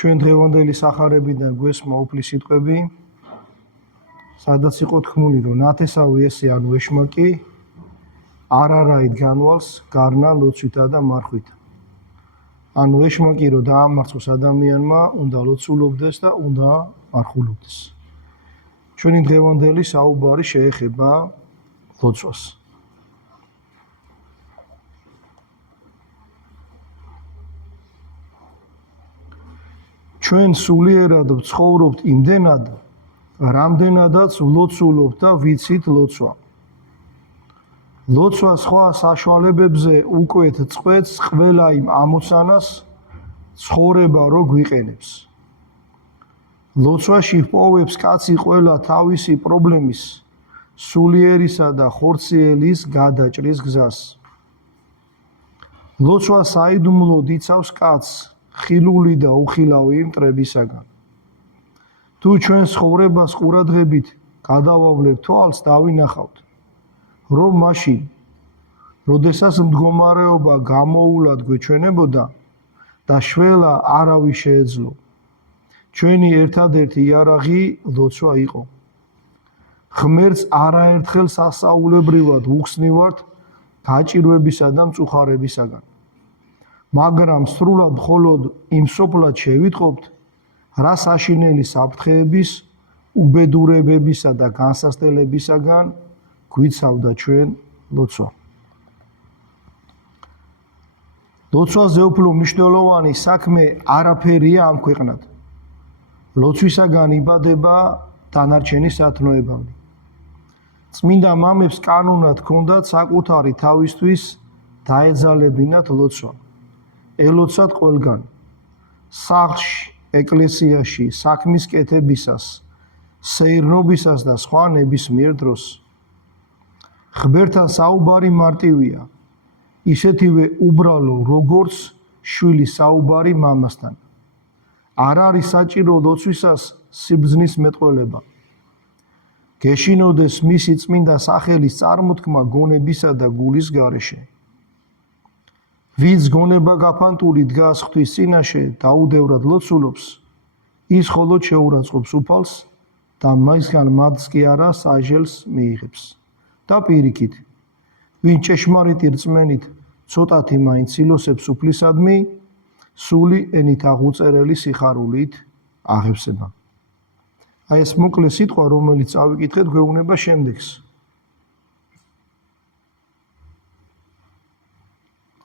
ჩვენ დღევანდელი სახარებიდან გვესმა უფლის სიტყვები, სადაც იყო თქმული, რომ ნათესავი ესე ანუ ეშმაკი არ არაით განვალს გარნა ლოცვითა და მარხვით. ანუ ეშმაკი რომ დაამარცხოს ადამიანმა, უნდა ლოცულობდეს და უნდა მარხულობდეს. ჩვენი დღევანდელი საუბარი შეეხება ლოცვას. ჩვენ სულიერად ვცხოვრობთ იმდენად, რამდენადაც ვლოცულობთ და ვიცით ლოცვა. ლოცვა სხვა საშუალებებზე უკვეთ წყვეტს ყველა იმ ამოცანას ცხოვრება რო გვიყენებს. ლოცვაში ჰპოვებს კაცი ყველა თავისი პრობლემის, სულიერისა და ხორციელის გადაჭრის გზას. ლოცვა საიდუმლოდ იცავს კაცს ხილული და უხილავი მტრებისაგან. თუ ჩვენ ცხოვრებას ყურადღებით გადავავლებთ თვალს, დავინახავთ, რომ მაშინ, როდესაც მდგომარეობა გამოულად გვეჩვენებოდა და შველა არავის შეეძლო, ჩვენი ერთადერთი იარაღი ლოცვა იყო. ღმერთს არაერთხელ სასწაულებრივად ვუხსნივართ გაჭირვებისა და მწუხარებისაგან. მაგრამ სრულად მხოლოდ იმ სოფლად შევიტყობთ, რა საშინელი საფრთხეების, უბედურებებისა და განსასწრებისაგან გვიცავდა ჩვენ ლოცვა. ლოცვაზე უფრო მნიშვნელოვანი საქმე არაფერია ამ ქვეყნად. ლოცვისაგან იბადება დანარჩენი სათნოებანი. წმინდა მამებს კანონად ჰქონდათ საკუთარი თავისთვის დაეძალებინათ ლოცვა. ელოცათ ყველგან, სახლში, ეკლესიაში, საქმის კეთებისას, სეირნობისას და სხვა ნებისმიერ დროს. ღმერთთან საუბარი მარტივია, ისეთივე უბრალო, როგორც შვილის საუბარი მამასთან. არ არის საჭირო ლოცვისას სიბრძნის მეტყველება. გეშინოდეს მისი წმინდა სახელის წარმოთქმა გონებისა და გულის გარეშე. ვინც გონება გაფანტული დგას ღვთის წინაშე დაუდევრად ლოცულობს, ის მხოლოდ შეურაცხყოფს უფალს და მისგან მათს კი არა საჟელს მიიღებს. და პირიქით, ვინ ჭეშმარიტი რწმენით ცოტათი მაინც ილოცებს უფლისადმი, სული ენით აღუწერელი სიხარულით აღევსება. აი ეს მოკლე სიტყვა, რომელიც წავიკითხეთ, გვეუბნება შემდეგს.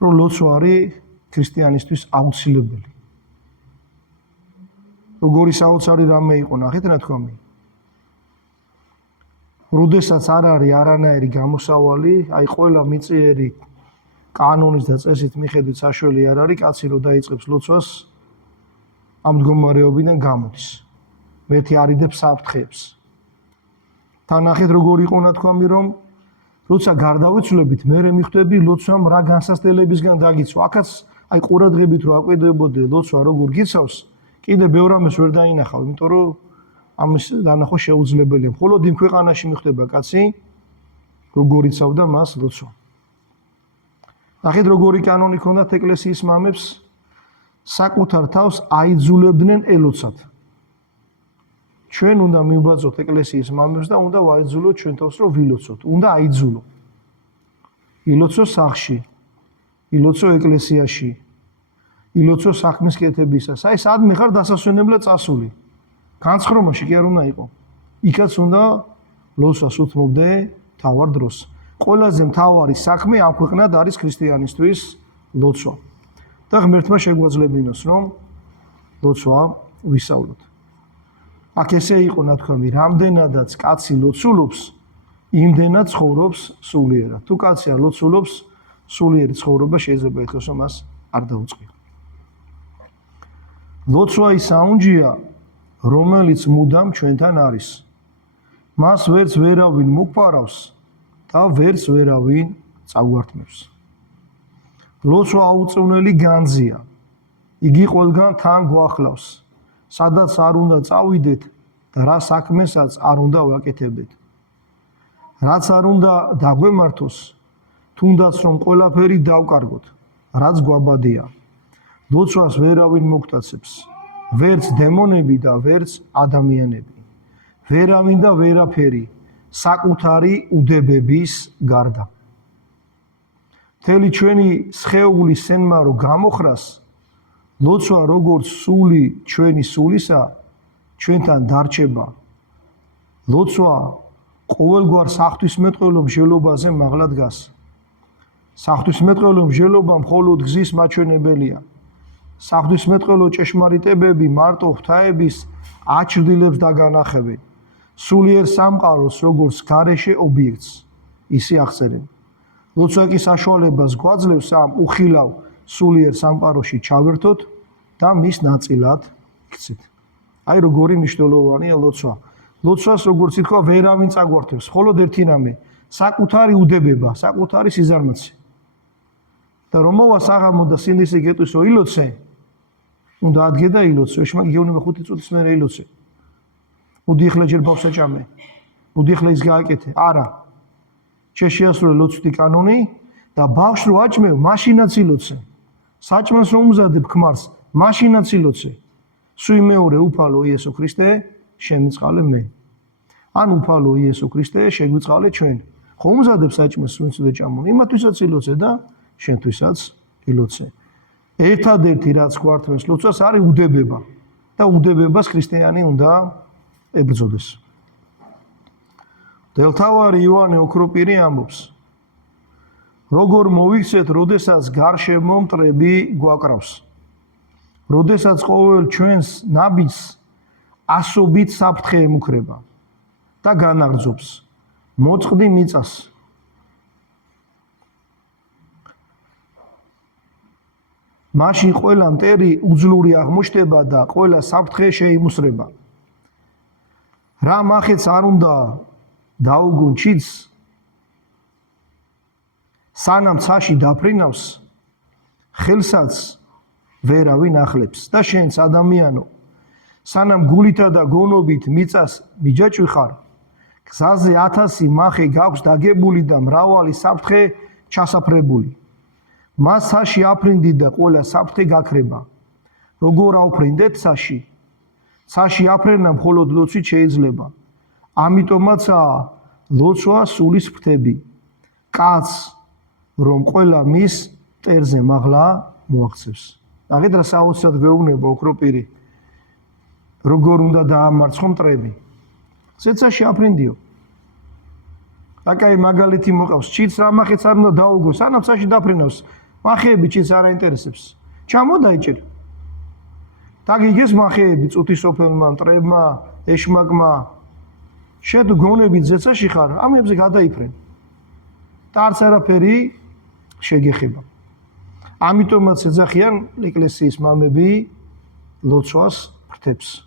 რომ ლოცვა არის ქრისტიანისთვის აუცილებელი. როგორი საოცარი რამე იყო, ნახეთ ნათქვამი. როდესაც არ არის არანაირი გამოსავალი, აი ყველა მიწიერი კანონის და წესით მიხედვით საშველი არ არის, კაცი რო დაიწყებს ლოცვას, ამ მდგომარეობიდან გამოდის. მერტი არიდებს საფრთხეებს. თან ნახეთ როგორი იყო ნათქვამი, რომ როცა გარდავიცვლებით, მერე მიხვდები ლოცვამ რა განსასწრებისგან დაგიცვა. აქაც აი ყურადღებით რო აკვირდებოდე ლოცვა როგორ გიცავს, კიდე ბევრ ამას ვერ დაინახავ, იმიტომ რომ ამის დანახვა შეუძლებელია. მხოლოდ იმ ქვეყანაში მიხვდება კაცი, როგორ იცავდა მას ლოცვა. ნახეთ როგორი კანონი ჰქონდათ ეკლესიის მამებს, საკუთარ თავს აიძულებდნენ ელოცათ. ჩვენ უნდა მივბაძოთ ეკლესიის მამებს და უნდა ვაიძულოთ ჩვენ თავს რომ ვილოცოთ. უნდა აიძულო. ილოცო სახლში, ილოცო ეკლესიაში, ილოცო საქმის კეთებისას. აი სადმე ხარ დასასვენებლად წასული. განცხრომაში კი არ უნდა იყო. იქაც უნდა ლოცვას უთმობდე თავარ დროს. ყველაზე მთავარი საქმე ამ ქვეყნად არის ქრისტიანისთვის ლოცვა. და ღმერთმა შეგვაძლებინოს რომ ლოცვა ვისწავლოთ. აქ ესე იყო ნათქვამი, რამდენადაც კაცი ლოცულობს, იმდენად ცხოვრობს სულიერად. თუ კაცი არ ლოცულობს, სულიერი ცხოვრება შეიძლება ითქვას, რომ მას არ დაუწყია. ლოცვა ის საუნჯეა, რომელიც მუდამ ჩვენთან არის. მას ვერც ვერავინ მოგფარავს და ვერც ვერავინ წაგვართმევს. ლოცვა აუწევნელი განძია. იგი ყველგან თან გვახლავს. სადაც არ უნდა წავიდეთ და რა საქმესაც არ უნდა ვაკეთებდეთ. რაც არ უნდა დაგვემართოს, თუნდაც რომ ყველაფერი დავკარგოთ, რაც გვაბადია. ლოცვას ვერავინ მოგტაცებს. ვერც დემონები და ვერც ადამიანები. ვერავინ და ვერაფერი საკუთარი უდებების გარდა. მთელი ჩვენი სხეული სენმარო გამოხრას, ლოცვა როგორც სული ჩვენი სულისა, ჩვენთან დარჩება. ლოცვა ყოველგვარ საღვთისმეტყველო მსჯელობაზე მაღლა დგას. საღვთისმეტყველო მსჯელობა მხოლოდ გზის მაჩვენებელია. საღვთისმეტყველო ჭეშმარიტებები მარტო ღვთაების აჩრდილებს დაგანახებენ. სულიერ სამყაროს როგორც გარეშე ობიექტს ისე აღწერენ. ლოცვა კი საშუალებას გვაძლევს ამ უხილავ სულიერ სამყაროში ჩავერთოთ და მის ნაწილად იქცეთ. აი როგორი მნიშვნელოვანია ლოცვა. ლოცვას როგორც ითქვა ვერავინ წაგვართებს, მხოლოდ ერთი რამე, საკუთარი უდებება, საკუთარი სიზარმაცე. და რომ მოვა საღამო და სინდისი გეტყვისო ილოცე, უნდა ადგე და ილოცე, ეშმაკი გეუბნება 5 წუთის მერე ილოცე. მოდი ახლა ჯერ ბავშვს აჭამე. მოდი ახლა ის გააკეთე. არა. შეასრულე ლოცვითი კანონი და ბავშვს რო აჭმევ, მაშინაც ილოცე. საჭმელს რომ უმზადებ ქმარს, მაშინაც ილოცე. სულ მეორე უფალო იესო ქრისტე შემიწყალე მე. ან უფალო იესო ქრისტე შეგვიწყალე ჩვენ. ხო უმზადებ საჭმელს ვინც უნდა ჭამონ, იმათვისაც ილოცე და შენთვისაც ილოცე. ერთადერთი რაც გვართმევს ლოცვას არის უდებება და უდებებას ქრისტიანი უნდა ებრძოდეს. დელთავარი იოანე ოქროპირი ამბობს, როგორ მოვიქცეთ, როდესაც გარშემო მტრები გვაკრავს. როდესაც ყოველ ჩვენს ნაბიჯს ასობით საფრთხე ემუქრება და განაგრძობს. მოწყდი მიწას. მაშინ ყველა მტერი უძლური აღმოჩნდება და ყველა საფრთხე შეიმუსრება. რა მახეც არ უნდა დაუგონ ჩიც, სანამ ცაში დაფრინავს, ხელსაც ვერავინ ახლებს და შენც ადამიანო, სანამ გულითა და გონობით მიწას მიჯაჭვი ხარ, გზაზე 1000 მახე გაქვს დაგებული და მრავალი საფრთხე ჩასაფრებული. მას ცაში აფრინდი და ყველა საფრთხე გაქრება. როგორ აუფრინდეთ ცაში? ცაში აფრენა მხოლოდ ლოცვით შეიძლება. ამიტომაცაა ლოცვა სულის ფრთები. კაცს რომ ყველა მის მტერზე მაღლა მოაქცევს. აღეთ რა საოცრად გვეუბნება ოქროპირი. როგორ უნდა დაამარცხო მტრები. ცეცაში აფრინდიო. აკაი მაგალითი მოყავს, ჩიც რამახეც არ უნდა დაუგო, სანამ ცაში დაფრინავს, მახეები ჩიც არ აინტერესებს. ჩამოდაიჭერ. დაგიგეს მახეები წუთისოფელმა, მტრებმა, ეშმაკმა. შენ გონებით ზეცაში ხარ, ამებზე გადაიფრენ. და არც არაფერი შეგეხება. ამიტომაც ეძახიან ეკლესიის მამები ლოცვას ფრთებს.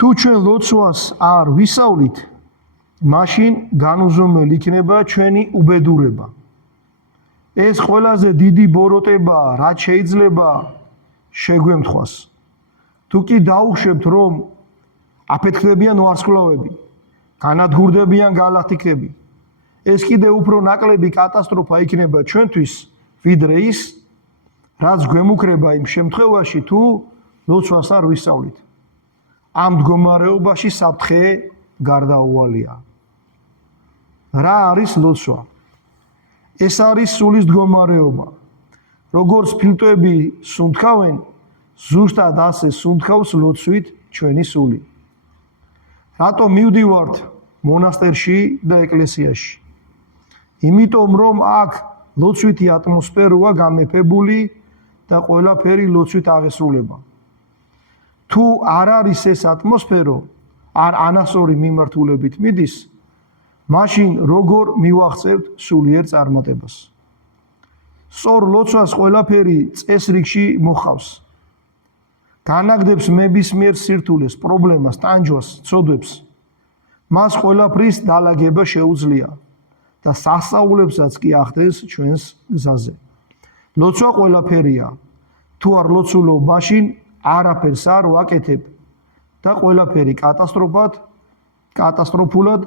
თუ ჩვენ ლოცვას არ ვისავლით, მაშინ განუზომელი იქნება ჩვენი უბედურება. ეს ყველაზე დიდი ბოროტებაა, რაც შეიძლება შეგვემთხვას. თუ კი დაუხშებთ, რომ აფეთქდებიან ვარსკვლავები, განადგურდებიან გალაქტიკები, ეს კიდე უფრო ნაკლები კატასტროფა იქნება ჩვენთვის, ვიდრე ის, რაც გვემუქრება იმ შემთხვევაში, თუ ლოცვას არ ვისწავლით. ამ მდგომარეობაში საფრთხე გარდაუვალია. რა არის ლოცვა? ეს არის სულის მდგომარეობა. როგორც ფილტვები სუნთქავენ, ზუსტად ასე სუნთქავს ლოცვით ჩვენი სული. რატომ მივდივართ მონასტერში და ეკლესიაში? იმიტომ რომ აქ ლოცვითი ატმოსფეროა გამეფებული და ყველაფერი ლოცვით აღესრულება. თუ არ არის ეს ატმოსფერო, არ ანასორი მიმართულებით მიდის, მაშინ როგორ მივახცევთ სულიერ წარმატებას? სწორ ლოცვას ყველაფერი წესრიგში მოხავს. განაგდებს ნებისმიერ სირთულეს, პრობლემას, ტანჯვას, ცოდვებს. მას ყველაფრის დალაგება შეუძლია და სასწაულებსაც კი ახდენს ჩვენს გზაზე. ლოცვა ყველაფერია. თუ არ ლოცულობ, მაშინ არაფერს არ ვაკეთებ და ყველაფერი კატასტროფულად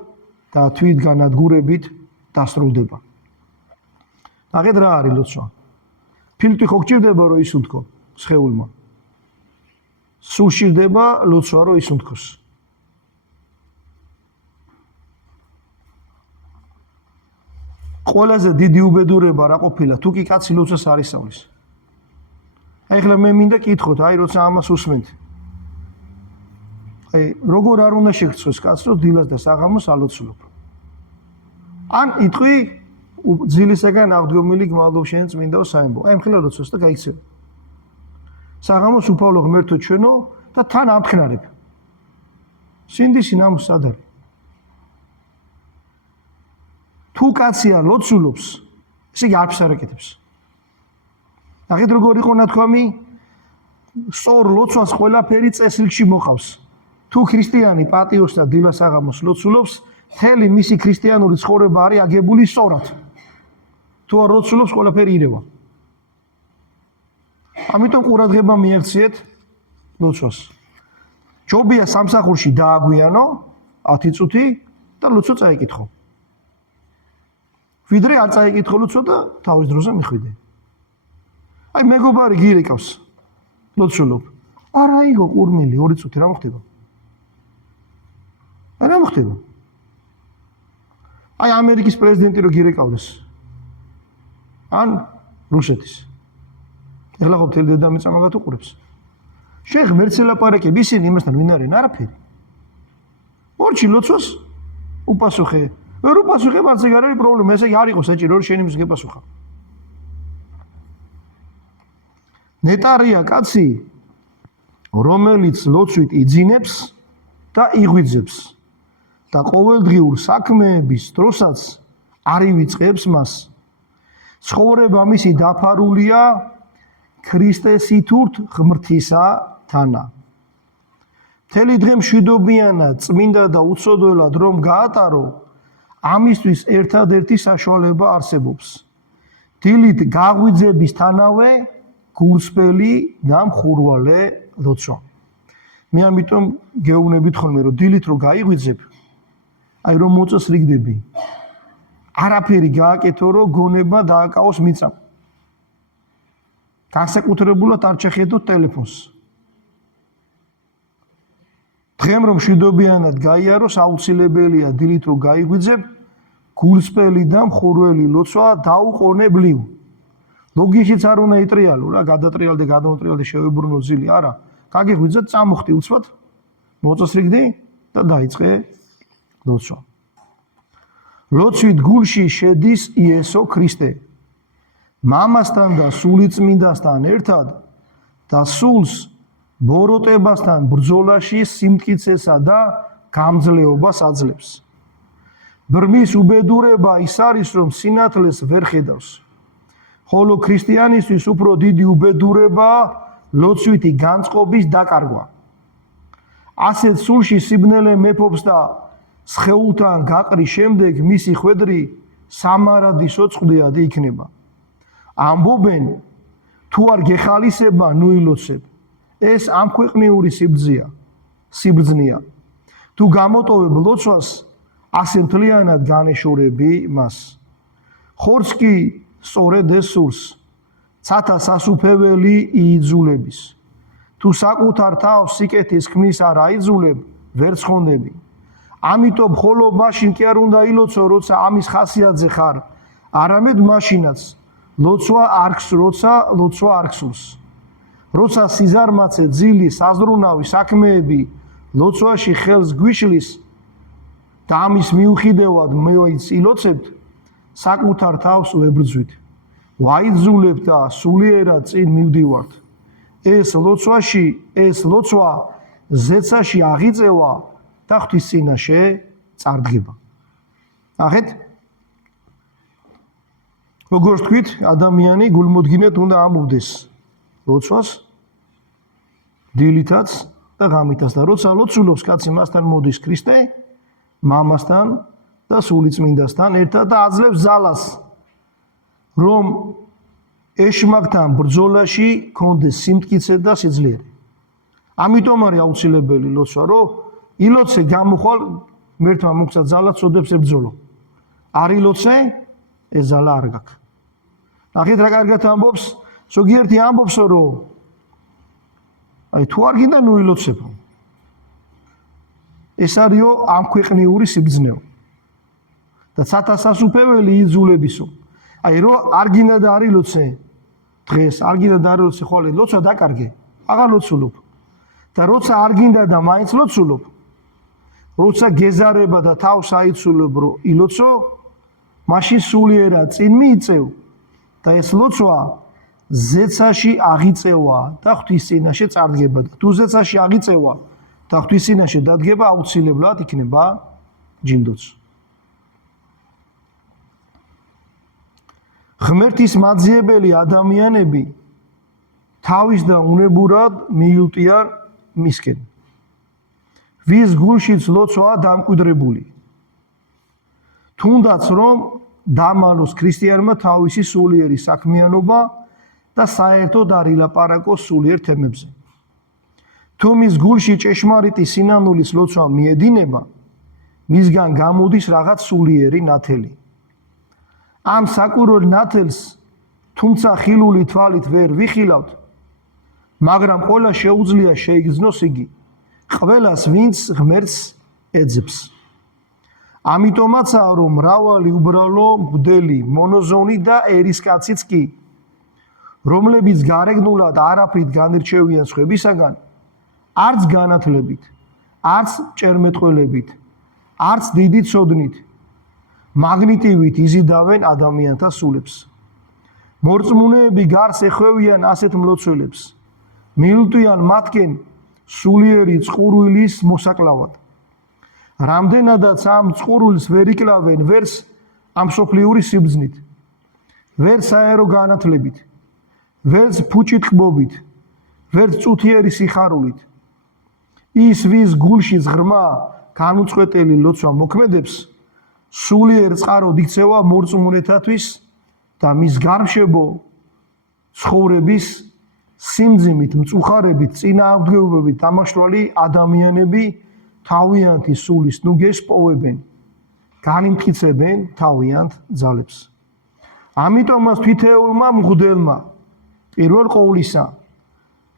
და თვითგანადგურებით დასრულდება. აღედ რა არის ლოცვა? ფილტვი ხო გჭირდება რომ ისუნთქო? სხეულმა. სულ შირდება ლოცვა რომ ისუნთქოს. ყველაზე დიდი უბედურება რა ყოფილა თუ კი კაცი ლოცვას არ ისწავლის. ეხლა მე მინდა კითხოთ, აი როცა ამას უსმენთ. აი როგორ არ უნდა შეგწოს კაცს რომ დილას და საღამოს ალოცულობ. ან იტყვი ძილისაგან აღდგომილი გმადლობ შენ წმინდაო საემბო. აი მხელა ლოცვას და გაიქცევ. საღამოს უფალო ღმერთო ჩვენო და თან ამთხნარებ. სინდისი ნამუს სად არის? თუ კაცია ლოცულობს, ესე იგი არაფერს არ აკეთებს. ნახეთ როგორ იყო ნათქვამი? სწორ ლოცვას ყველაფერი წესრიგში მოყავს. თუ ქრისტიანი პატიოს და დილას საღამოს ლოცულობს, მთელი მისი ქრისტიანული ცხოვრება არის აგებული სწორად. თუ არ ლოცულობს, ყველაფერი ირევა. ამიტომ ყურადღება მიაქციეთ ლოცვას. ჯობია სამსახურში დააგვიანო 10 წუთი და ლოცვა წაიკითხო. ვიდრე არ წაიკითხო ლოცვა და თავის დროზე მიხვიდე. აი მეგობარი გირეკავს ლოცულობ. არა იგო ყურმილი 2 წუთი რა მოხდება? რა მოხდება? აი ამერიკის პრეზიდენტი რო გირეკავდეს. ან რუსეთის. ეხლა ხო მთელი დედამიწა მაგათ უყურებს. შენ ღმერთს ელაპარაკებ, ისინი იმასთან ვინ არიან? არაფერი. მორჩი ლოცვას უპასუხე. ვერ უპასუხე, მარც ეგ არ არის პრობლემა, ესე იგი არ იყო საჭირო რომ შენ იმის გეპასუხა. ნეტარია კაცი, რომელიც ლოცვით იძინებს და იღვიძებს და ყოველდღიურ საქმეების დროსაც არ ივიწყებს მას. ცხოვრება მისი დაფარულია ქრისტესითურთ ღმრთისა თანა. მთელი დღე მშვიდობიანად, წმინდა და უცოდველად რომ გაატარო, ამისთვის ერთადერთი საშუალება არსებობს. დილით გაღვიძებისთანავე გულსπელი და მხურვალე ლოცვა. მე ამიტომ გეუბნებით ხოლმე რომ დილით რო გაიღვიძებ, აი რომ მოწეს რიგდები. არაფერი გააკეთო რომ გონება დააკავოს მიწამ. განსაკუთრებულად არ ჩახედოთ ტელეფონს. დღემ რომ მშვიდობიანად გაიაროს, აუცილებელია დილით რო გაიღვიძებ, გულსπელი და მხურველი ლოცვა დაუყოვნებლივ. ლოგიშიც არ უნდა იტრიალო რა, გადატრიალდე, გადამოტრიალდე, შევებრუნო ძილი, არა. გაგიღვიძე, წამოხდი უცბად, მოწეს რიგდი და დაიწყე ლოცვა. ლოცვით გულში შედის იესო ქრისტე. მამასთან და სულიწმინდასთან ერთად და სულს ბოროტებასთან ბრძოლაში სიმტკიცესა და გამძლეობას აძლევს. ბრმის უბედურება ის არის, რომ სინათლეს ვერ ხედავს. ხოლო ქრისტიანისთვის უფრო დიდი უბედურებაა ლოცვითი განწყობის დაკარგვა. ასეთ სულში სიბნელე მეფობს და სხეულთან გაყრის შემდეგ მისი ხვედრი სამარადი სოწყდიადი იქნება. ამბობენ, თუ არ გეხალისება, ნუ ილოცებ. ეს ამ ქვეყნიური სიბრძნეა. თუ გამოტოვებ ლოცვას, ასე მთლიანად განეშორები მას. ხორცს კი სწორედ ეს სურს, ცათა სასუფეველი იიძულების. თუ საკუთარ თავს სიკეთის ქმნის არ აიძულებ, ვერ ცხონდები. ამიტომ ხოლო მაშინ კი არ უნდა ილოცო, როცა ამის ხასიათზე ხარ, არამედ მაშინაც, ლოცვა არ გსურს. როცა სიზარმაცე, ძილი, საზრუნავი საქმეები ლოცვაში ხელს გვიშლის და ამის მიუხედავად მეც ილოცებთ, საკუთარ თავს ვებრძვით. ვაიძულებ და სულიერად წინ მივდივართ. ეს ლოცვა ზეცაში აღიწევა და ღვთის წინაშე წარდგება. ნახეთ? როგორც თქვით, ადამიანი გულმოდგინედ უნდა ამოვდეს ლოცვას, დილითაც და ღამითაც და როცა ლოცულობს კაცი, მასთან მოდის ქრისტე, მამასთან და სულიწმინდასთან ერთად და აძლევს ძალას, რომ ეშმაკთან ბრძოლაში კონდეს სიმტკიცე და სიძლიერე. ამიტომ არის აუცილებელი ლოცვა, რომ ილოცე გამოხვალ მერთმა მოგცა ძალა წოდებს ებრძოლო. არ ილოცე, ეს ძალა არ გაქვს. ნახეთ რა კარგად ამბობს, ზოგიერთი ამბობს, რომ აი თუ არ გინდა ნუ ილოცებო. ეს არისო ამ ქვეყნიური სიბრძნეო. და სათასასუფეველი იძულებისო. აი რო არ გინდა და არ ილოცე დღეს, არ გინდა და არ ილოცე ხოლმე, ლოცვა დაკარგე. აღარ ლოცულობ. და როცა არ გინდა და მაინც ლოცულობ, როცა გეზარება და თავს აიცულებ რომ ილოცო, მაშინ სულიერად წინ მიიწევ და ეს ლოცვა ზეცაში აღიწევა და ღვთის წინაშე წარდგება. თუ ზეცაში აღიწევა და ღვთის წინაშე დადგება, აუცილებლად იქნება ჯილდოც. ღმერთის მაძიებელი ადამიანები თავის და უნებურად მიილტიან მისკენ. ვის გულშიც ლოცვაა დამკვიდრებული. თუნდაც რომ დამალოს ქრისტიანმა თავისი სულიერი საქმიანობა და საერთოდ არ ილაპარაკოს სულიერ თემებზე. თუ მის გულში ჭეშმარიტი სინანულის ლოცვა მიედინება, მისგან გამოდის რაღაც სულიერი ნათელი. ამ საკურველ ნათელს თუმცა ხილული თვალით ვერ ვიხილავთ, მაგრამ ყველა შეუძლია შეიგრძნოს იგი, ყველას ვინც ღმერთს ეძებს. ამიტომაცაა რომ მრავალი უბრალო მღვდელი, მონოზონი და ერისკაციც კი, რომლებიც გარეგნულად არაფრით განირჩევიან სხვებისაგან, არც განათლებით, არც ჭერმეტყველებით, არც დიდი ცოდნით, მაგნიტივით იზიდავენ ადამიანთა სულებს. მორწმუნეები გარს ეხვევიან ასეთ მლოცველებს, მიილტვიან მათკენ სულიერი წყურვილის მოსაკლავად. რამდენადაც ამ წყურვილს ვერ იკლავენ ვერს ამ სოფლიური სიბრძნით, ვერ საერო განათლებით, ვერც ფუჭით ხბობით, ვერც წუთიერი სიხარულით. ის ვის გულშიც ღრმა განუწყვეტელი ლოცვა მოქმედებს, სულიერ წყაროდ იქცევა მორწმუნეთათვის და მის გარშემო ცხოვრების სიმძიმით, მწუხარებით, წინააღმდეგობებით დამაშრალი ადამიანები თავიანთი სულის ნუგეს პოვებენ, განიმტკიცებენ თავიანთ ძალებს. ამიტომაც თითოეულმა მღვდელმა პირველ ყოვლისა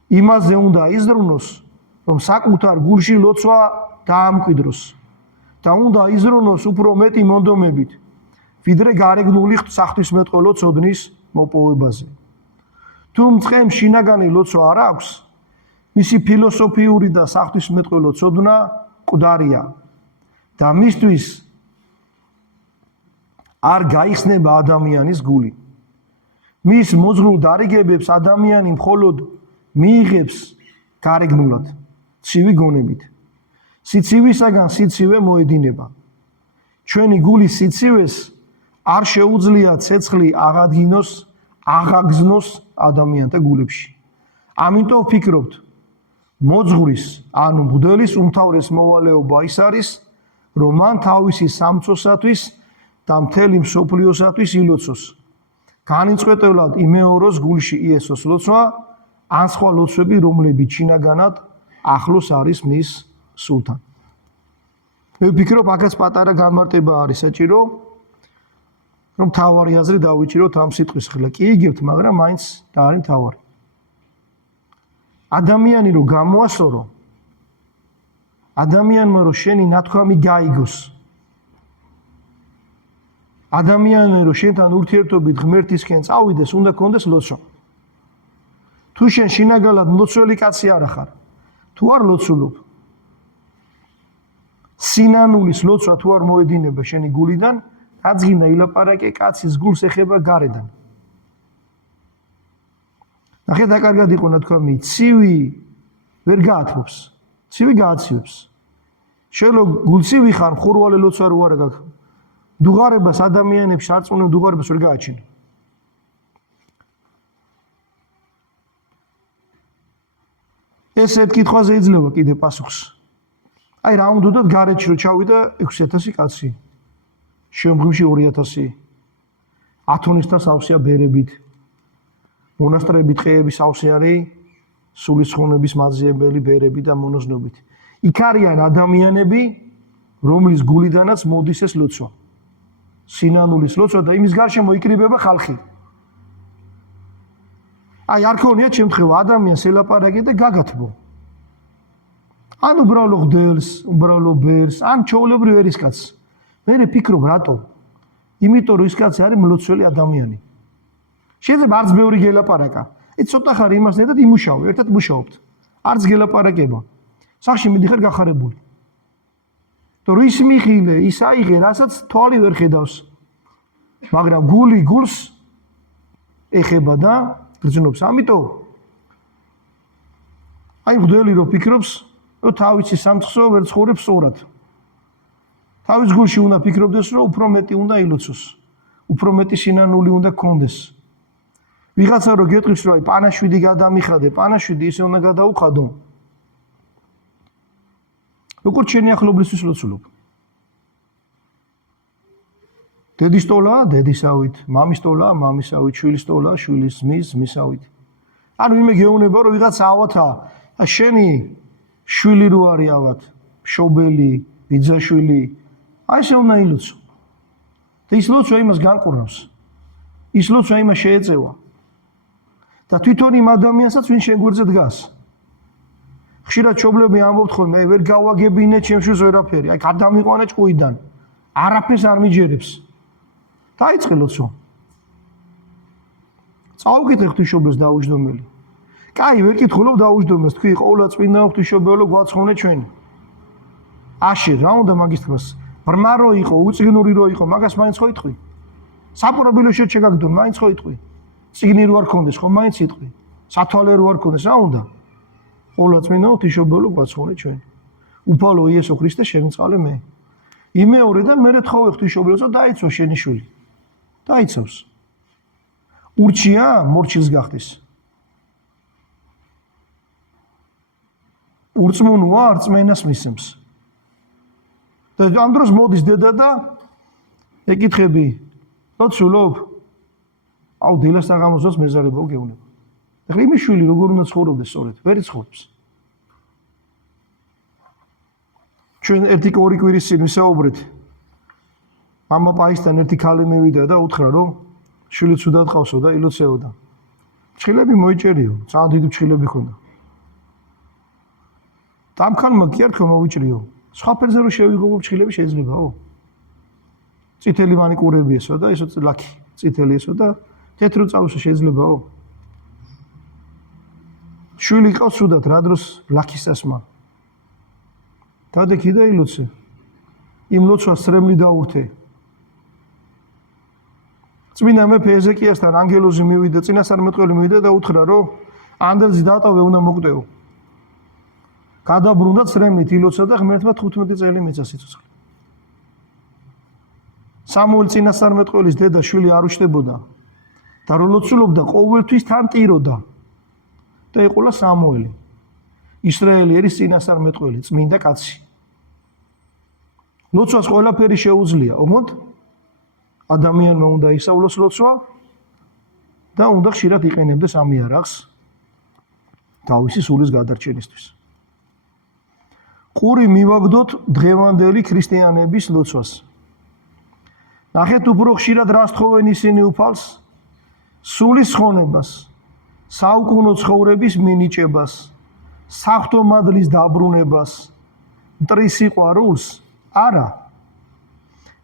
იმაზე უნდა იზრუნოს, რომ საკუთარ გულში ლოცვა დაამკვიდროს და უნდა იზრუნოს უფრო მეტი მონდომებით, ვიდრე გარეგნული საღვთისმეტყველო ცოდნის მოპოვებაზე. თუ მწყემს შინაგანი ლოცვა არ აქვს, მისი ფილოსოფიური და საღვთისმეტყველო ცოდნა მკვდარია და მისთვის არ გაიხსნება ადამიანის გული. მის მოძღვრულ დარიგებებს ადამიანი მხოლოდ მიიღებს გარეგნულად, ცივი გონებით. სიცივისაგან სიცივე მოედინება. ჩვენი გულის სიცივეს არ შეუძლია ცეცხლი აღაგზნოს ადამიანთა გულებში. ამიტომ ვფიქრობთ, მოძღვრის, ანუ მღვდელის უმთავრეს მოვალეობა ის არის, რომ მან თავისი სამწოსათვის და მთელი მსოფლიოსათვის ილოცოს. განიწყვეტელად იმეოროს გულში იესოს ლოცვა, ან სხვა ლოცვები, რომლებიც შინაგანად ახლოს არის მის სულთან. მე ვფიქრობ, აქაც პატარა განმარტება არის საჭირო, რომ თავარი აზრი დავიჭიროთ ამ სიტყვის ხილა. კი იგებთ, მაგრამ მაინც და არის თავარი. ადამიანი რო გამოასწორო, ადამიანმა რო შენი ნათქვამი გაიგოს, ადამიანი რო შენთან ურთიერთობით ღმერთისკენ წავიდეს, უნდა კონდეს ლოცვა. თუ შენ შინაგანად მლოცველი კაცი არ ხარ, თუ არ ლოცულობ, სინანულის ლოცვა თუ არ მოედინება შენი გულიდან, რაც გინდა ილაპარაკე, კაცის გულს ეხება გარედან. ნახეთ, კარგად იყო ნათქვამი, ცივი ვერ გაათბობს, ცივი გააცივებს. შენ გულცივი ხარ, მხურვალე ლოცვა რო არ გაქვს, დუღარებას ადამიანებს არწმუნებ დუღარებას ვერ გააჩინე. ესეთ კითხვაზე იძლევა კიდე პასუხს. აი რა უნდათ გარეთში რო ჩავიდა 6000 კაცი. შემდგომში 2000. ათონისთა სავსეა ბერებით. მონასტრები ტყეების სავსე არის სულისხოვნების მაძიებელი ბერები და მონოზნობით. იქ არიან ადამიანები, რომლის გულიდანაც მოდის ეს ლოცვა. სინანულის ლოცვა და იმის გარშემო იკრიბება ხალხი. აი არ ქონია შემთხვევა ადამიანს ელაპარაკე და გაგათბო. ან უბრალო ღდელს, უბრალო ბერს, ან ჩაოლებრივ ერისკაცს. მე ფიქრობ რატო? იმიტომ რომ ის კაცი არის მლოცველი ადამიანი. შეიძლება არც ბევრი გელაპარაკა. ცოტა ხარ იმას ერთად იმუშაო, ერთად მუშაობთ. არც გელაპარაკება. სახში მიდიხარ გახარებული. თუ ის მიხილე, ის აიღე, რასაც თვალი ვერ ხედავს. მაგრამ გული გულს ეხება და გრძნობს. ამიტომ აი მღვდელი რო ფიქრობს, რომ თავისი სამცხო ვერ ცხოვრობს სწორად. თავის გულში უნდა ფიქრობდეს, რომ უფრო მეტი უნდა ილოცოს. უფრო მეტი სინანული უნდა გქონდეს. ვიღაცა რო გეტყვის, რომ აი პანაშვიდი გადამიხადე, პანაშვიდი ისე უნდა გადაუხადო. როგორც შენი ახლობლისთვის ლოცულობ. დედის სტოლა, დედისავით, მამის სტოლა, მამისავით, შვილის სტოლა, შვილის ძმისავით. ანუ იმე გეუბნება, რომ ვიღაცა ავათა, შენი შვილი რო არის ავად, მშობელი, ბიძაშვილი, აი ესე უნდა ილოცო. და ის ლოცვა იმას განკურნავს. ის ლოცვა იმას შეეწევა. და თვითონ იმ ადამიანსაც, ვინ შენ გვერდზე დგას. ხშირად მშობლები ამბობთ ხოლმე, ვერ გავაგებინე ჩემშვილს ვერაფერი, აი გადამიყვანა ჭკუიდან. არაფერს არ მიჯერებს. დაიწყე ლოცვა. წაუკითხე ღვთისმშობელს დაუჯდომელი. კაი, ვერ კითხულობ დაუჯდომელს, თქვი ყოვლა წმინდა ღვთისმშობელო გვაცხოვნე ჩვენი. აშე, რა უნდა მაგის თქმას? ბრმა რო იყო, უწიგნური რო იყო, მაგას მაინც ხო იტყვი? საპრობილო შეგაგდონ, მაინც ხო იტყვი? წიგნი რო არ ქონდეს, ხო მაინც იტყვი? სათვალე რო არ ქონდეს, რა უნდა? ყოვლა წმინდა ღვთისმშობელო გვაცხოვნე ჩვენი. უფალო იესო ქრისტე შემიწყალე მე. იმეორე და მე თხოვე ღვთისმშობელს, რომ დაიცვა შენი შვილი. დაიცავს. ურჩია მორჩილს გახდეს. ურწმუნოა რწმენას მისცემს. და ამ დროს მოდის დედა და ეკითხები, ლოცულობ? აუ დილას საღამოს მეზარებო გეუბნება. ეხლა იმის შვილი როგორ უნდა ცხოვრობდეს სწორედ? ვერ იცხოვრებს. ჩვენ ერთი ორი კვირის წინ ვისაუბრეთ. მამა პაისთან ერთი ქალი მივიდა და უთხრა, რომ შვილი ცუდად ყავსო და ილოცეოდა. ჩხილები მოიჭერიო, ძალიან დიდი ჩხილები ჰქონდა. და ამ ქალმა კი არ თქო მოვიჭრიო. სხვა ფერზე რო შევიღებო ჩხილები შეიძლებაო. წითელი მანიკურები ესო და ესო ლაკი, წითელი ესო და თეთრო წავსო შეიძლებაო. შვილი ყავს ცუდად, რა დროს ლაკის წასმა. დადე და ილოცე. იმ ლოცვას სრემლი დაურთე. წმინდა მეფე ეზეკიასთან ანგელოზი მივიდა, წინასწარმეტყველი მივიდა და უთხრა, რომ ანდელზი დატოვე, უნდა მოკვდეო. გადაბრუნდა სრემლით ილოცა და ღმერთმა 15 წელი მეცა სიცოცხლე. სამუელ წინასწარმეტყველის დედა შვილი არ უშდებოდა და რო ლოცულობდა ყოველთვის თან ტიროდა. და ეყოლა სამუელი. ისრაელი ერის წინასწარმეტყველი, წმინდა კაცი. ლოცვას ყველაფერი შეუძლია, ოღონდ ადამიანმა უნდა ისავლოს ლოცვა და უნდა ხშირად იყენებდეს ამ იარაღს თავისი სულის გადარჩენისთვის. ყური მივაგდოთ დღევანდელი ქრისტიანების ლოცვას. ნახეთ უფრო ხშირად რას თხოვენ ისინი უფალს? სულის ხონებას, საუკუნო ცხოვრების მინიჭებას, საღვთო მადლის დაბრუნებას, მტრის სიყვარულს? არა.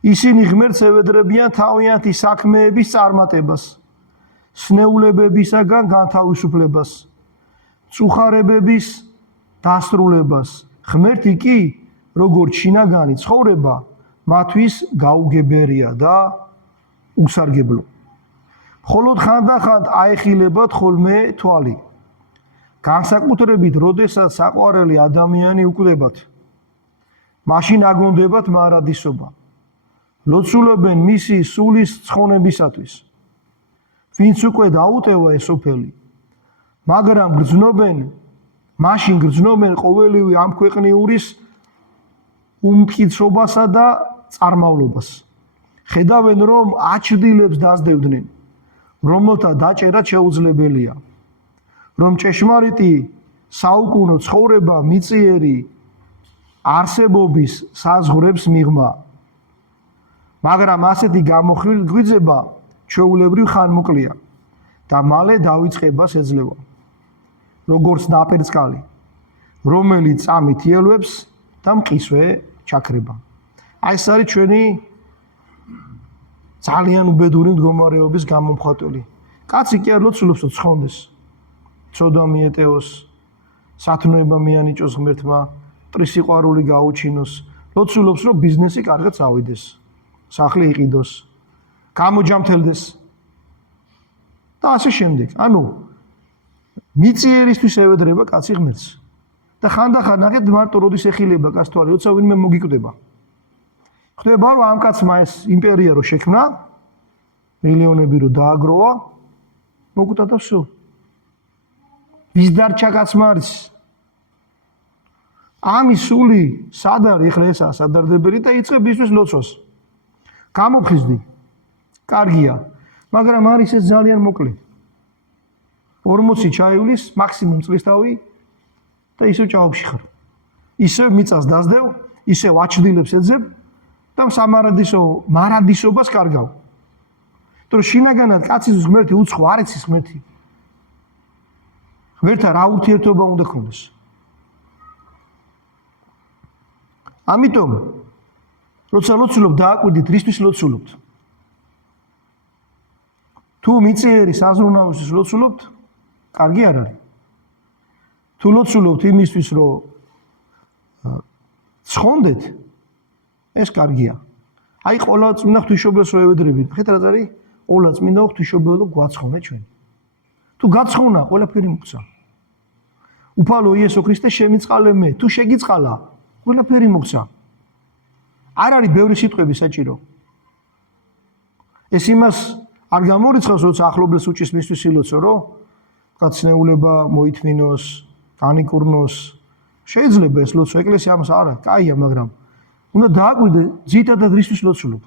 ისინი ღმერთს ევედრებიან თავიანთი საქმეების წარმატებას, სნეულებებისაგან განთავისუფლებას, წუხარებების დასრულებას. ღმერთი კი, როგორც შინაგანი ცხოვრება, მათთვის გაუგებერია და უსარგებლო. მხოლოდ ხანდახან აეხილებათ ხოლმე თვალი. განსაკუთრებით, როდესაც საყვარელი ადამიანი უკვდებათ. მაშინ აგონდებათ მარადისობა. ლოცულობენ მისი სულის ცხონებისათვის. ვინც უკვე დაუტევა ეს სოფელი, მაგრამ მაშინ გრძნობენ ყოველივე ამ ქვეყნიურის უმკიცრობასა და წარმავლობას. ხედავენ, რომ აჩრდილებს დასდევდნენ, რომელთა დაჭერა შეუძლებელია, რომ ჭეშმარიტი საუკუნო ცხოვრება მიწიერი არსებობის საზღვრებს მიღმა. მაგრამ ასეთი გამოღვიძება ჩვეულებრივ ხანმოკლეა და მალე დავიწყებას ეძლევა. როგორც ნაპერწკალი, რომელიც წამით იელვებს და მყისვე ჩაქრება. აი ეს არის ჩვენი ძალიან უბედური მდგომარეობის გამომხატველი. კაცი კი არ ლოცულობს ცხონდეს. ცოდვა მიეტევოს, სათნოება მიანიჭოს ღმერთმა, მტრის სიყვარული გაუჩინოს, ლოცულობს რომ ბიზნესი კარგად წავიდეს, სახლი იყიდოს, გამოჯამთელდეს და ასე შემდეგ. ანუ მიწიერისთვის ევედრება კაცი ღმერთს. და ხანდახან ნახეთ მარტო როდის ეხილება კაცს თვალი, როცა ვინმე მოგიკვდება. ხდება რომ ამ კაცმა ეს იმპერია რო შექმნა, მილიონები რო დააგროვა, მოკვდა და всё. ვის დარჩა კაცმა არის? ამის სული სად არის ეხლა ესა სადარდებელი და იწყებ ისვის ლოცვას. გამოფხიზდი. კარგია, მაგრამ არის ეს ძალიან მოკლე. 40 ჩაივლის მაქსიმუმ წლისთავი და ისევ ჭაობში ხარ. ისევ მიწას დასდევ, ისევ აჩდილებს ეძებ და მარადისობას კარგავ. თორე შინაგანად კაცის ღმერთი უცხო არ იცის ღმერთი. ღმერთთან რა ურთიერთობა უნდა ქონდეს. ამიტომ როცა ლოცულობ დააკვირდით რისთვის ლოცულობთ. თუ მიწიერის აზროვნავის ლოცულობთ, კარგი არ არის. თუ ლოცულობთ იმისთვის, რომ ცხონდეთ, ეს კარგია. აი ყველა წმინდა ღვთისმშობელს რო ევედრებით, ხეთ რა არის? ყველა წმინდა ღვთისმშობელო გვაცხონე ჩვენ. თუ გაცხონა, ყველაფერი მოგცა. უფალო იესო ქრისტე შემიწყალე მე, თუ შეგიწყალა, ყველაფერი მოგცა. არ არის ბევრი სიტყვები საჭირო. ეს იმას არ გამორიცხავს, როცა ახლობლებს უჭის მისთვის ილოცო, რომ კაცნეულება მოითმინოს, განიკურნოს. შეიძლება ეს ლოცვა ეკლესია ამას არა, კაია, მაგრამ უნდა დააკვირდე ძირითადად რისთვის ლოცულობ.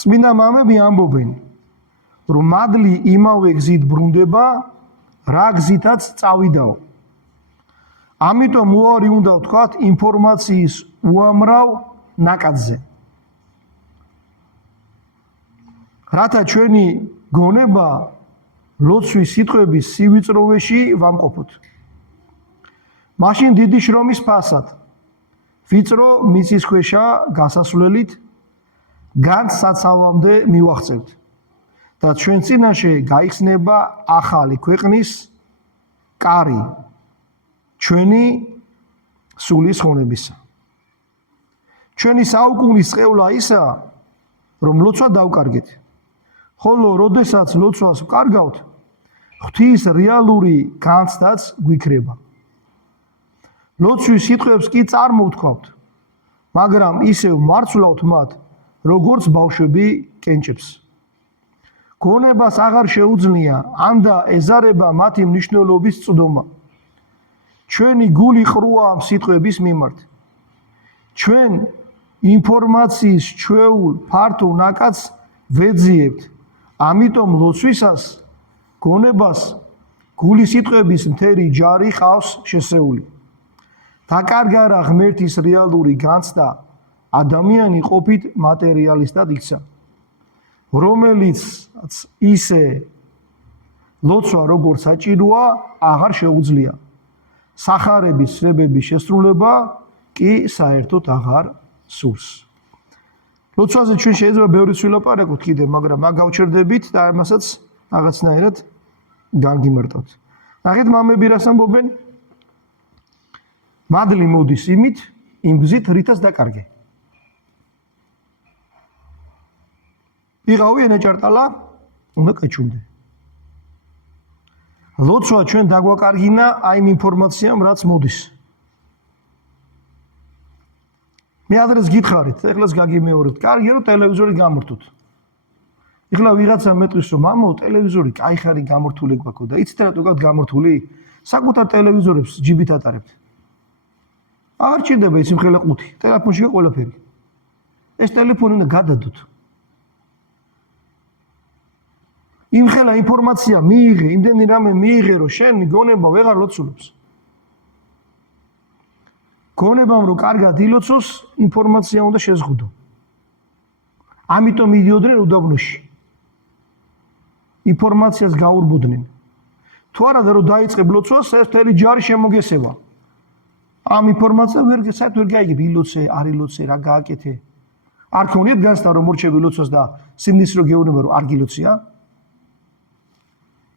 წმინდა მამები ამბობენ, რომ მადლი იმავე გზით ბრუნდება, რა გზითაც წავიდაო. ამიტომ უარი უნდა ვთქვათ ინფორმაციის უამრავ ნაკადზე. რათა ჩვენი გონება ლოცვის სიტყვების სივიწროვეში ვამყოფოთ. მაშინ დიდი შრომის ფასად, ვიწრო მიწისქვეშა გასასვლელით, განძ საცავამდე მივახცევთ და ჩვენ წინაშე გაიხსნება ახალი ქვეყნის კარი, ჩვენი სულის ხონებისა. ჩვენი საუკუნის წევლა ისაა, რომ ლოცვა დავკარგეთ. ხოლო როდესაც ლოცვას ვკარგავთ, ღვთის რეალური განცდაც გვიქრება. ლოცვის სიტყვებს კი წარმოვთქვავთ, მაგრამ ისევ მარცვლავთ მათ, როგორც ბავშვები კენჭებს. გონებას აღარ შეუძლია, ანდა ეზარება მათი მნიშვნელობის წვდომა. ჩვენი გული ყრუა ამ სიტყვების მიმართ. ჩვენ ინფორმაციის ჩვეულ ფართო ნაკადს ვეძიებთ. ამიტომ ლოცვისას გონებას გული სიტყვების მთელი ჯარი ყავს შესეული. დაკარგარა ღმერთის რეალური განცდა, ადამიანი ყოფით მატერიალისტად იქცა, რომელიც ისე ლოცვა როგორც საჭიროა, აღარ შეუძლია. სახარების ცნებების შესრულება კი საერთოდ აღარ სურს. ლოცვაზე ჩვენ შეიძლება ბევრი ვილაპარაკოთ კიდე, მაგრამ მაგ გავჩერდებით და ამასაც რაღაცნაირად განგიმარტავთ. ნახეთ მამები რას ამბობენ? მადლი მოდის იმით, იმ გზით, რითაც დაკარგე. ვიღავი ენაჭარტალა, უნდა კაჩუნდე. ლოცვა ჩვენ დაგვაკარგინა აი იმ ინფორმაციამ, რაც მოდის. მე ადრეს გითხარით, ეხლაც გაგიმეორებთ. კარგია რომ ტელევიზორი გამორთოთ. ეხლა ვიღაცა მეტყვის რომ მამაო ტელევიზორი კაი ხარი გამორთული გვაქვს და იცით რატო გაქვთ გამორთული? საკუთარ ტელევიზორებს ჯიბით ატარებთ. არ ჭირდება ის იმხელა ყუთი, ტელეფონშია ყველაფერი. ეს ტელეფონი უნდა გადადოთ. იმხელა ინფორმაცია მიიღე, იმდენი რამე მიიღე, რომ შენ გონება ვეღარ ლოცულობს. გონებამ რომ კარგად ილოცოს, ინფორმაცია უნდა შეზღუდო. ამიტომ მიდიოდნენ უდაბნოში. ინფორმაციას გაურბოდნენ. თუ არა და რომ დაიწყებ ლოცვას, ეს მთელი ჯარი შემოგესება. ამ ინფორმაციას საერთოდ ვერ გაიგებ, ილოცე, არ ილოცე, რა გააკეთე. არ ქონიათ განცდა რომ მორჩები ლოცვას და სინდის რო გეუბნება რომ არ გილოცია?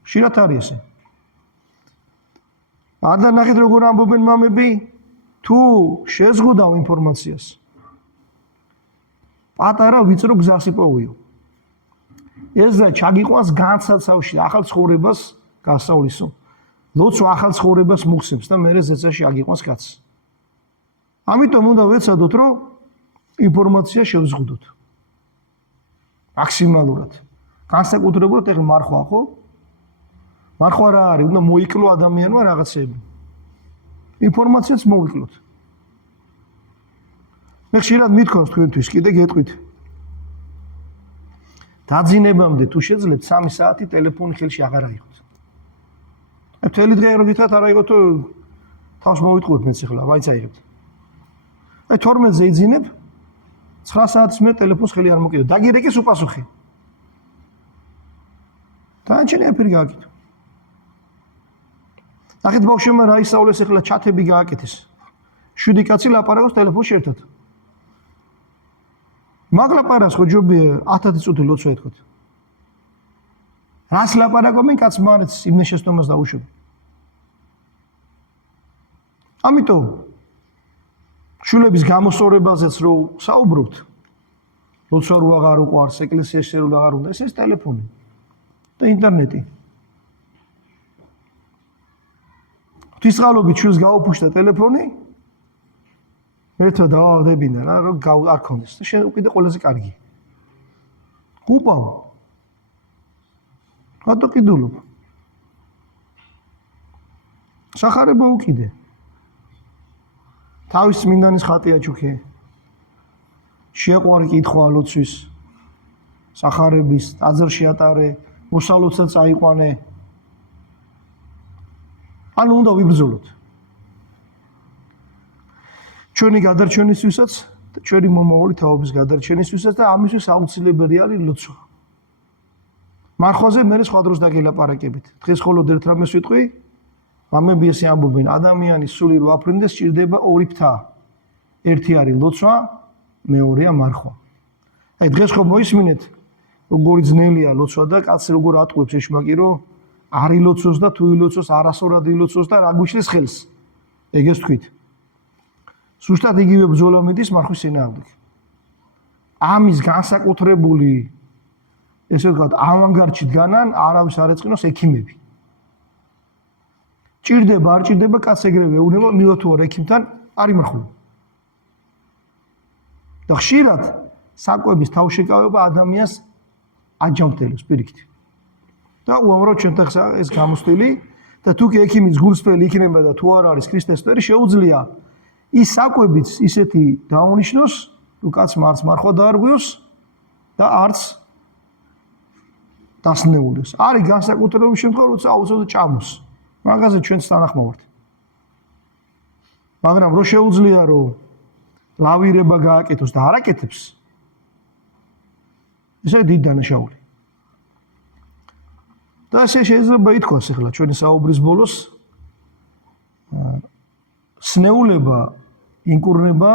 ხშირად არის ესე. არ დანახეთ როგორ ამბობენ მამები, თუ შეზღუდავ ინფორმაციას. პატარა ვიწრო გზას იპოვიო. ეს და ჩაგიყვანს განსაცავში ახალ ცხოვრებას გასავლისო. ლოცვა ახალ ცხოვრებას მუხსებს და მერე ზეცაში აგიყვანს კაცს. ამიტომ უნდა ვეცადოთ რომ ინფორმაცია შევზღუდოთ. მაქსიმალურად. განსაკუთრებულად ეხლა მარხვა ხო? მარხვა რა არის? უნდა მოიკლო ადამიანმა რაღაცები. ინფორმაციაც მოვიკლოთ. მე ხშირად მithქვავს თქვენთვის, კიდე გეტყვით. დაძინებამდე თუ შეძლებთ 3 საათი ტელეფონი ხელში აღარ აიღოთ. მთელი დღე რო გითხრათ არ აიღოთ, თავს მოვიტყუოთ მეც ახლა, მაინც აიღებთ. 12-ზე იძინებ 9 საათის მერე ტელეფონს ხელი არ მოკიდო. დაგირეკეს უპასუხი. დაანჩენი აფერი გააკეთო. ნახეთ ბავშვებმა რა ისწავლეს ახლა ჩათები გააკეთეს. 7 კაცი ლაპარაკობს ტელეფონში ერთად. მაგლაპარაკს ხო ჯობია 10 წუთი ლოცვა ეთქვათ. რას ლაპარაკობენ კაც მარეთს იმნე შეცდომას დაუშვებენ. ამიტომ შულების გამოსწორებაზეც რო საუბრობთ, ლოცვა რო აღარ უყვარს, ეკლესიაში რო აღარ უნდა, ეს ტელეფონი და ინტერნეტი. ღვთისმსწავლობით შულს გაუფუშტა ტელეფონი, ერთად დავავდებინა რა, რომ არ ქონდეს და შენ უკიდე ყველაზე კარგი. უპავ. რატო კიდულობ? სახარება უკიდე. თავის წმინდანის ხატი აჩუქე. შეყვარი კითხვა ლოცვის, სახარების, ტაძარში ატარე, მოსალოცად წაიყვანე. ანუ უნდა ვიბრძოლოთ. ჩვენი გადარჩენისთვისაც, ჩვენი მომავალი თაობის გადარჩენისთვისაც და ამისთვის აუცილებელი არის ლოცვა. მარხვაზე მე სხვა დროს დაგელაპარაკებით. დღეს მხოლოდ ერთ რამეს ვიტყვი, მამები ესე ამბობენ, ადამიანის სული რო აფრინდეს, სჭირდება 2 ფთა. ერთი არის ლოცვა, მეორეა მარხვა. აი დღეს ხო მოისმინეთ, როგორი ძნელია ლოცვა და კაცს როგორ ატყუებს ეშმაკი, რომ არ ილოცოს და თუ ილოცოს, არასწორად ილოცოს და რა გუშლის ხელს. ეგეს თქვით. სუსტად იგივე ბრძოლა მიდის მარხვის წინააღმდეგ. ამის განსაკუთრებული ესე ვთქვათ, ავანგარდში დგანან არავის არ ეწყინოს ექიმები. ჭირდება, არ ჭირდება, კაც ეგრევე ეუბნება, მივა თუ არა ექიმთან, არ იმარხულა. და ხშირად საკვების თავშეკავება ადამიანს აჯანმრთელებს პირიქით. და უამრავ ჩვენთან ეს გამოსტილი და თუ კი ექიმის გულსფელი იქნება და თუ არ არის ქრისტესწორი, შეუძლია ის საკვებიც ისეთი დაუნიშნოს, რომ კაცმა არც მარხვა დაარღვიოს და არც დასნეულდეს. არის განსაკუთრებული შემთხვევა, როცა აუცილებლად ჭამოს. მაგაზე ჩვენც თანახმოვართ. მაგრამ რო შეუძლია, რომ ლავირება გააკეთოს და არ აკეთებს, ესე დიდ დანაშაული. და ესე შეიძლება ითქვას ახლა ჩვენი საუბრის ბოლოს, სნეულება ინკურნება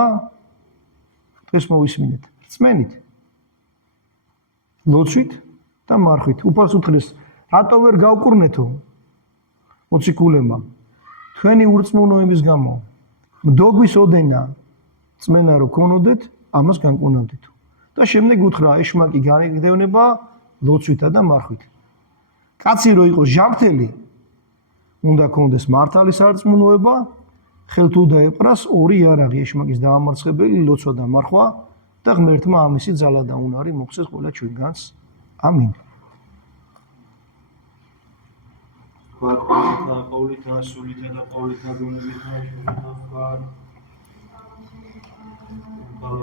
დღეს მოვისმინეთ რწმენით, ლოცვით და მარხვით. უფალს უთხრეს, რატო ვერ გავკურნეთო მოციქულებმა თქვენი ურწმუნოების გამო მდოგვის ოდენა წმენა რო ქონოდეთ, ამას განკურნავდითო. და შემდეგ უთხრა, ეშმაკი განიგდევნება ლოცვითა და მარხვით. კაცი რო იყოს ჟამთელი, უნდა ქონდეს მართალი სარწმუნოება, ხელთ უნდა ეპრას 2 იარაღი, ეშმაკის დაამარცხებელი, ლოცვა და მარხვა და ღმერთმა ამისი ძალა და უნარი მოხსეს ყველა ჩვენგანს. ამინ. ყოვლითა სულითა და ყოვლითა გონებითა შევდავარ. Păi,